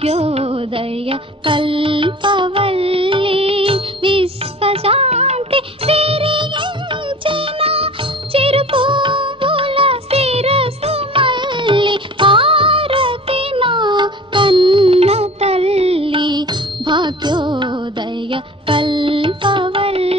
భాగ్యోదయ కల్పవల్లి విశ్వశాంతి విరిగించిన చిరుపువ్వుల శిరసు మల్లి హారతి నా కన్న తల్లి భాగ్యోదయ కల్పవల్లి.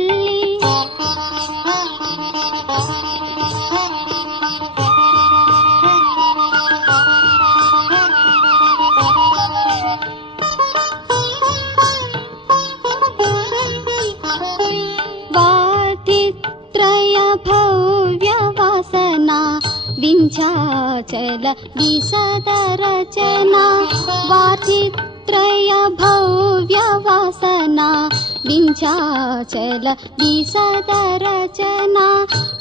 వాటిత్రయ భవ్య వాసన వింధ్యాచల విశద రచన వాటిత్రయ భవ్య వాసన వింధ్యాచల విశద రచన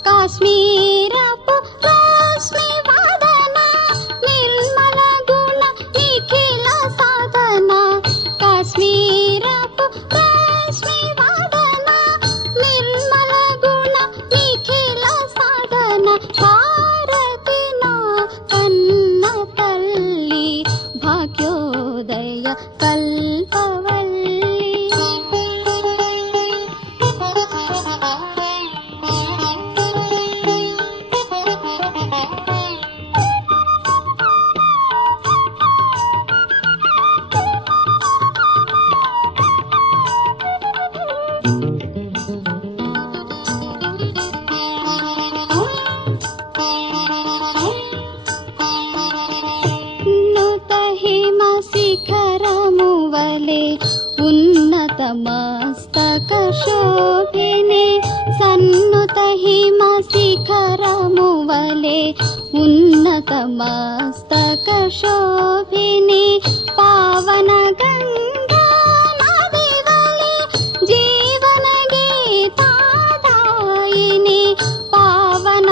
కాశ్మీరపు రశ్మి వదన నిర్మల గుణ నిఖిల సాధన కాశ్మీరపు రశ్మి వదన నిర్మల గుణ నిఖిల సాధన భారతి నా కన్న తల్లి భాగ్యోదయ కల్పవల్లి. హిమ శిఖరము వలె ఉన్నత మస్తక శోభిని సన్నుత హిమ శిఖరము వలె ఉన్నత మస్తక శోభిని పావన గంగా నది వలె జీవన గీతాదాయిని పావన